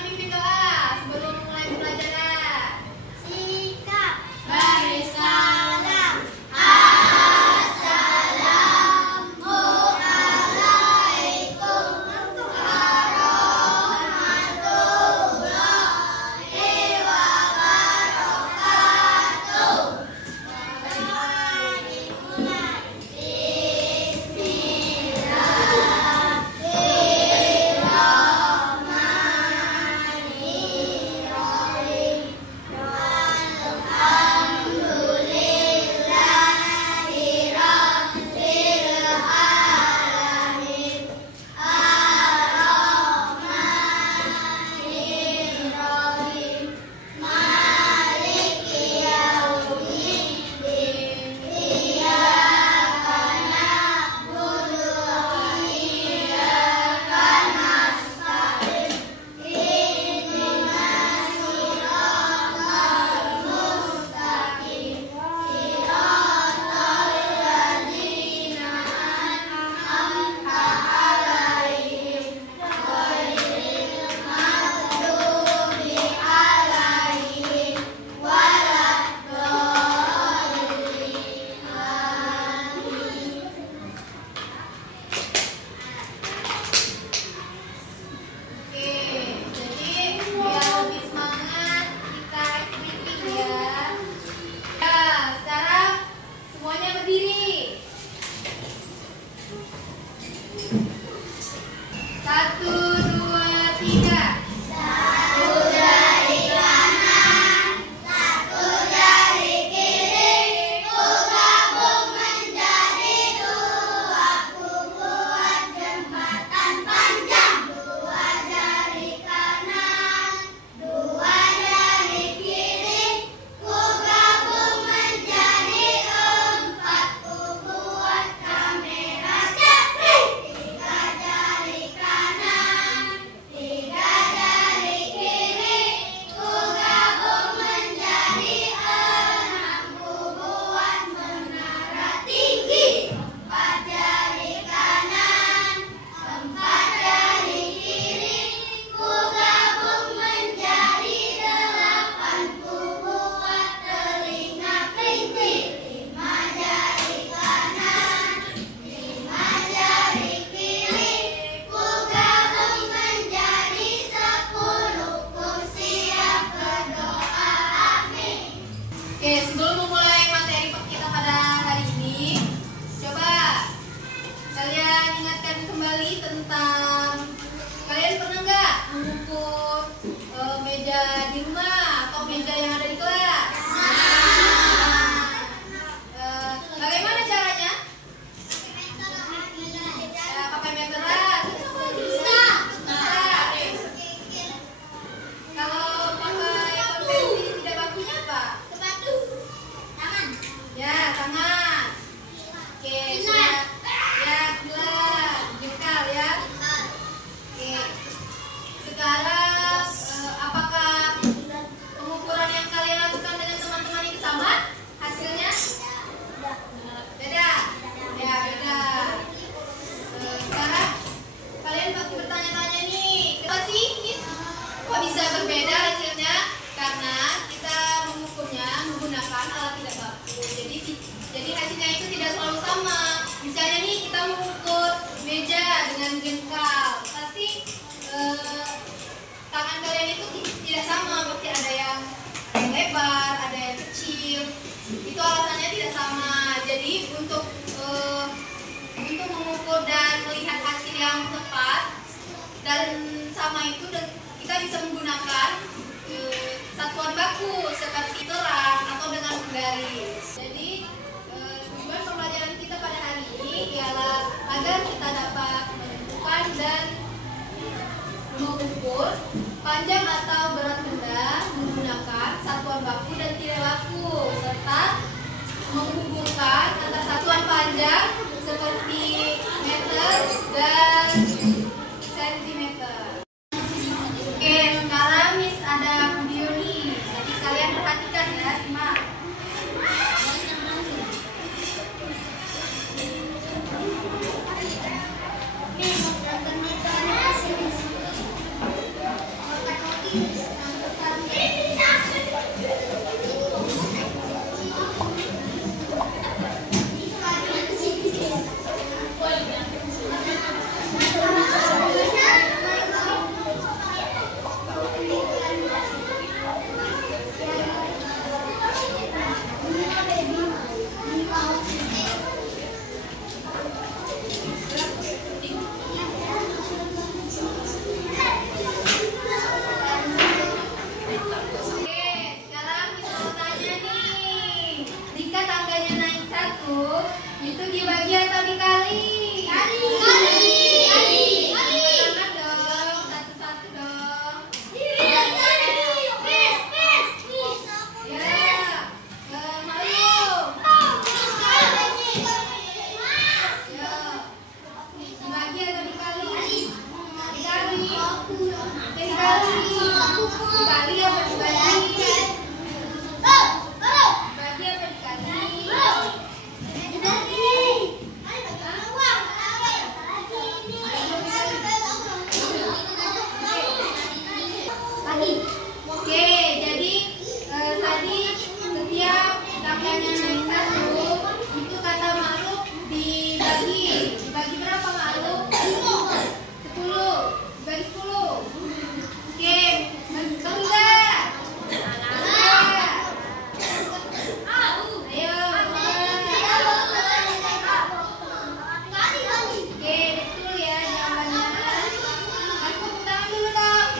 memimpin doa sebelum mulai pelajaran. Sikap Bersalam. Assalamualaikum warahmatullahi wabarakatuh. Sebelum memulai materi kita pada hari ini, coba kalian ingatkan kembali tentang kalian pernah nggak mengukur meja di rumah atau meja yang ada di kelas? Bagaimana caranya? Pakai meteran. Kalau pakai konvensi tidak bakunya apa? Ya, tangan. Oke, sudah. Ya, bilah. Jengkal ya. Oke. Sekarang apakah pengukuran yang kalian lakukan dengan teman-teman itu sama hasilnya? Beda. Ya, beda. Sekarang kalian pasti bertanya-tanya nih, kenapa sih kok bisa berbeda hasilnya? Karena kita mengukurnya menggunakan alat tidak baku. Jadi hasilnya itu tidak selalu sama. Misalnya nih kita mengukur meja dengan jengkal, pasti tangan kalian itu tidak sama. Pasti ada yang lebar, ada yang kecil. Itu alasannya tidak sama. Jadi untuk mengukur dan melihat hasil yang tepat dan sama itu, kita bisa menggunakan satuan baku seperti terang atau dengan garis. Jadi tujuan pembelajaran kita pada hari ini ialah agar kita dapat menentukan dan mengukur panjang atau berat benda menggunakan satuan baku dan tidak baku, serta menghubungkan antara satuan panjang seperti meter dan sentimeter. Oke, sekarang Miss ada video nih. Jadi kalian perhatikan ya, simak. Itu dibagi atau dikali? Kali. Angkat dong, satu-satu dong. Ya, malu. Ya, dibagi atau dikali? Dikali. Dikali apa dibagi? Dibagi apa dikali? Oke, jadi tadi setiap tangganya naik satu, itu kata makhluk dibagi berapa makhluk? 10. Dibagi 10. Oke, hitung enggak? Ayo, oke, betul ya jawabannya. Aku tepuk tangan dulu dong.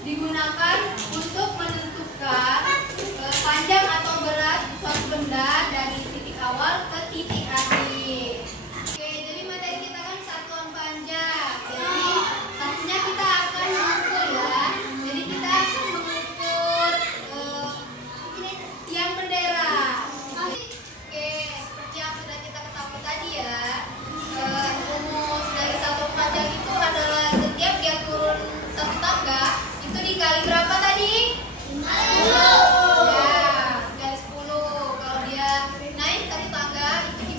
Digunakan untuk menentukan panjang atau berat suatu benda dari titik awal ke titik akhir. Oke, jadi materi kita kan satuan panjang. Jadi nantinya kita akan mengukur ya. Jadi kita akan mengukur tiang bendera. Oke, seperti yang sudah kita ketahui tadi ya. Rumus dari satuan panjang itu adalah setiap dia turun satu tangga itu dikali berapa tadi? 10. Ya, dikali 10. Kalau dia naik satu tangga itu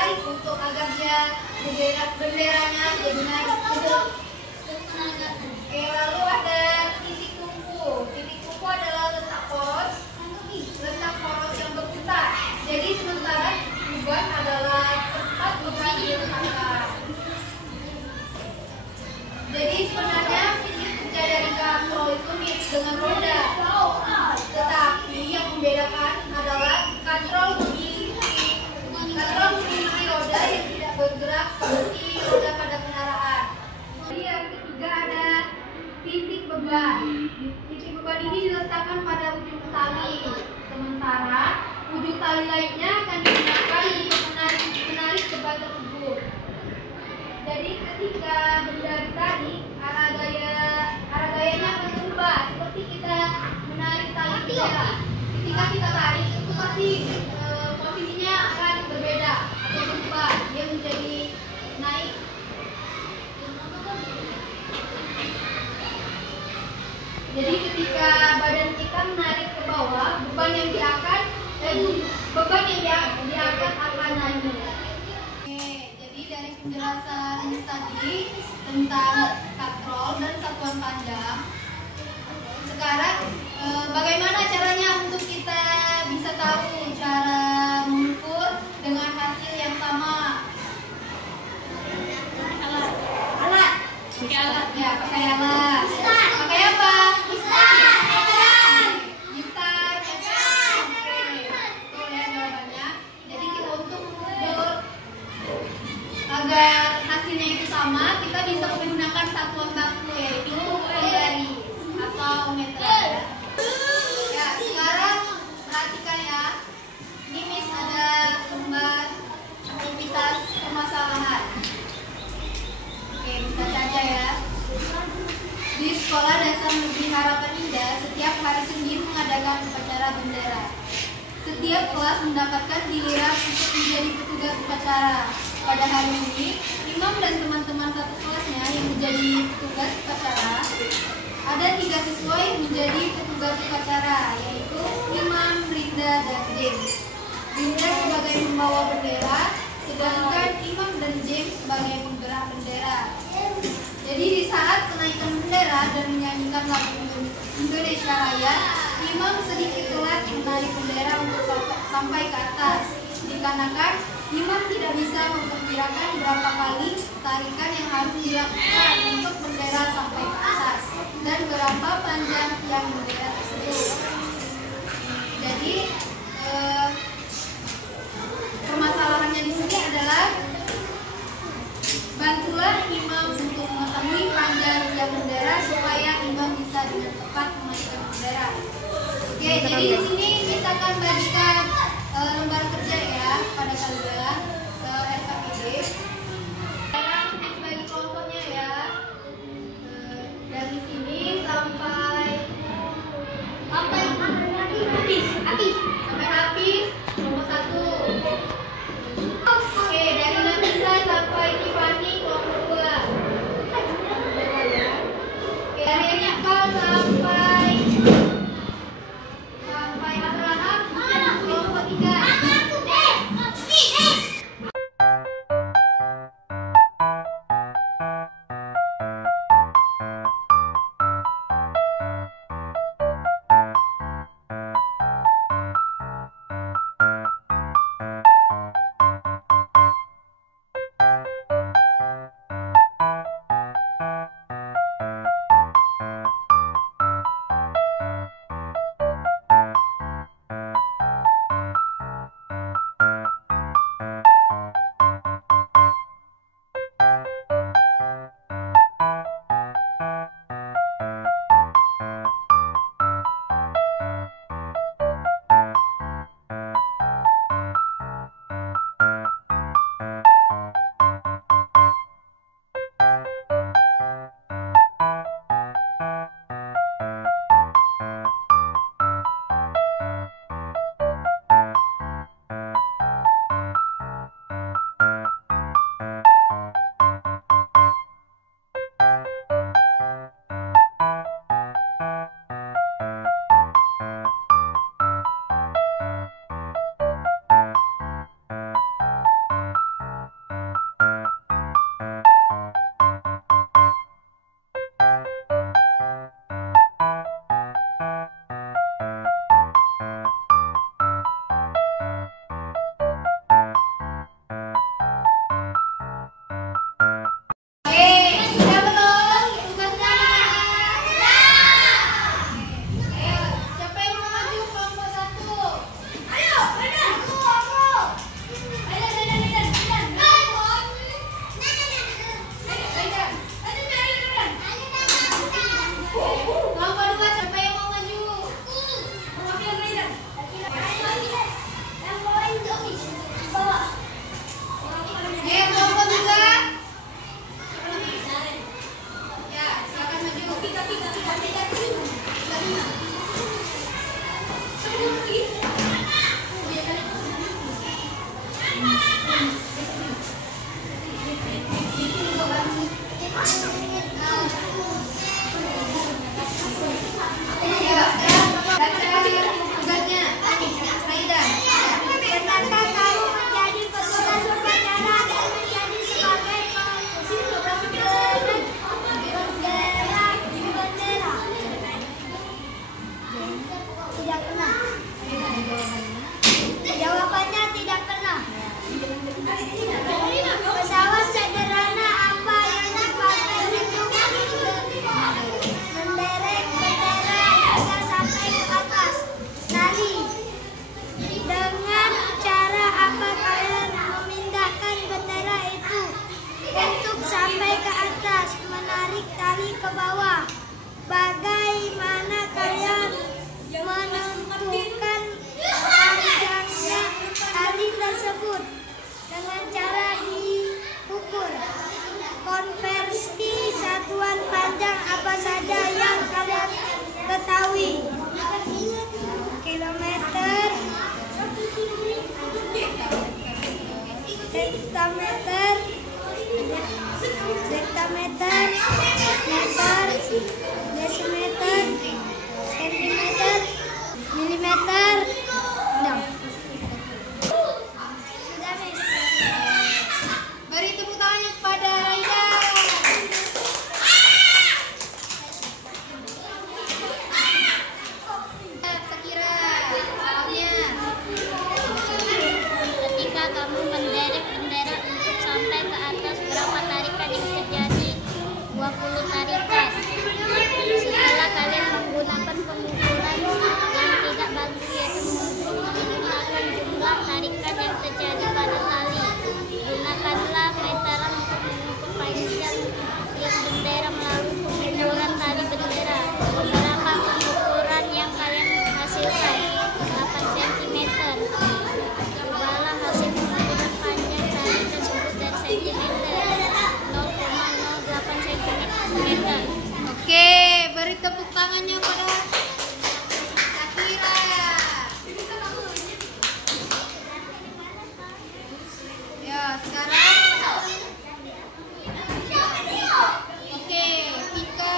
tarik untuk agar dia benderanya jadi naik. Oke, lalu ada titik tumpu. Titik tumpu adalah letak poros yang berputar. Jadi sementara beban adalah tempat beban diletakkan. Jadi sebenarnya fisik kerja dari katrol itu mirip dengan roda, tetapi yang membedakan adalah katrol memiliki roda yang tidak bergerak seperti roda pada kendaraan. Jadi yang ketiga ada titik beban. Titik beban ini diletakkan pada ujung tali, sementara ujung tali lainnya akan digunakan untuk menarik beban tersebut. Jadi ketika benda ditarik, arah gayanya akan berubah seperti kita menarik tali bendera. Ketika kita tarik itu pasti posisinya akan berbeda atau berubah, dia menjadi naik. Jadi ketika badan kita menarik ke bawah, beban yang diangkat akan naik. Jadi dari penjelasan tadi tentang katrol dan satuan panjang, sekarang bagaimana caranya untuk kita bisa tahu cara mengukur dengan hasil yang sama? Alat. Ya, pakai alat. Pakai apa? Agar hasilnya itu sama, kita bisa menggunakan satuan baku, yaitu penggari atau meter. Ya, sekarang perhatikan ya. Ini Miss ada lembar aktivitas permasalahan. Oke, kita caca ya. Di Sekolah Dasar Negeri Harapan Indah, setiap hari Senin mengadakan upacara bendera. Setiap kelas mendapatkan giliran untuk menjadi petugas upacara. Pada hari ini, Imam dan teman-teman satu kelasnya yang menjadi petugas upacara. Ada 3 siswa yang menjadi petugas upacara, yaitu Imam, Rinda, dan James. Rinda sebagai pembawa bendera, sedangkan Imam dan James sebagai penggerak bendera. Jadi di saat kenaikan bendera dan menyanyikan lagu Indonesia Raya, Imam sedikit telat menarik bendera untuk sampai ke atas, dikarenakan Imam tidak bisa memperkirakan berapa kali tarikan yang harus dilakukan untuk bendera sampai ke atas dan berapa panjang tiang bendera tersebut. Jadi permasalahannya di sini adalah bantulah Imam untuk mengetahui panjang tiang bendera supaya Imam bisa dengan tepat menaikkan bendera. Oke, jadi di sini misalkan bagikan lembar kerja ya pada kalian RKPD. Sekarang bagi kelompoknya ya. Dari sini sampai habis nomor 1. Oke, dari Nafisa sampai Tiffany kelompok 2. Oke, dari Rika sampai Abraham kelompok 3. hektameter, dektameter, meter, desimeter, sentimeter, milimeter. Udah. Sudah, Miss. Beri tepuk tangannya kepada Raida. Sakira, soalnya. Ketika kamu menderek bendera untuk sampai ke atas, berapa tarikan yang terjadi? 20 tarikan. Setelah kalian menggunakan pengukuran yang tidak bagus, yaitu menggunakan jumlah tarikan yang terjadi pada tali, gunakanlah meteran untuk mengukur panjang tiang bendera melalui pengukuran tali bendera. Berapa pengukuran yang kalian hasilkan? 8 cm. Ubahlah hasil pengukuran panjang tali tersebut dari sentimeter 0,08 cm. Oke, beri tepuk tangannya pada Sakira. Ya, sekarang oke, Tika.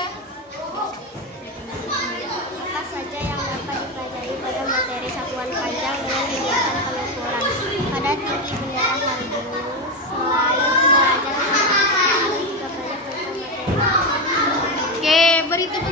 Apa saja yang dapat dipelajari pada materi satuan panjang dengan kegiatan pengukuran? Pada tinggi bendera hari ini, selain belajar tentang juga belajar tentang materi. Oke, beri tepuk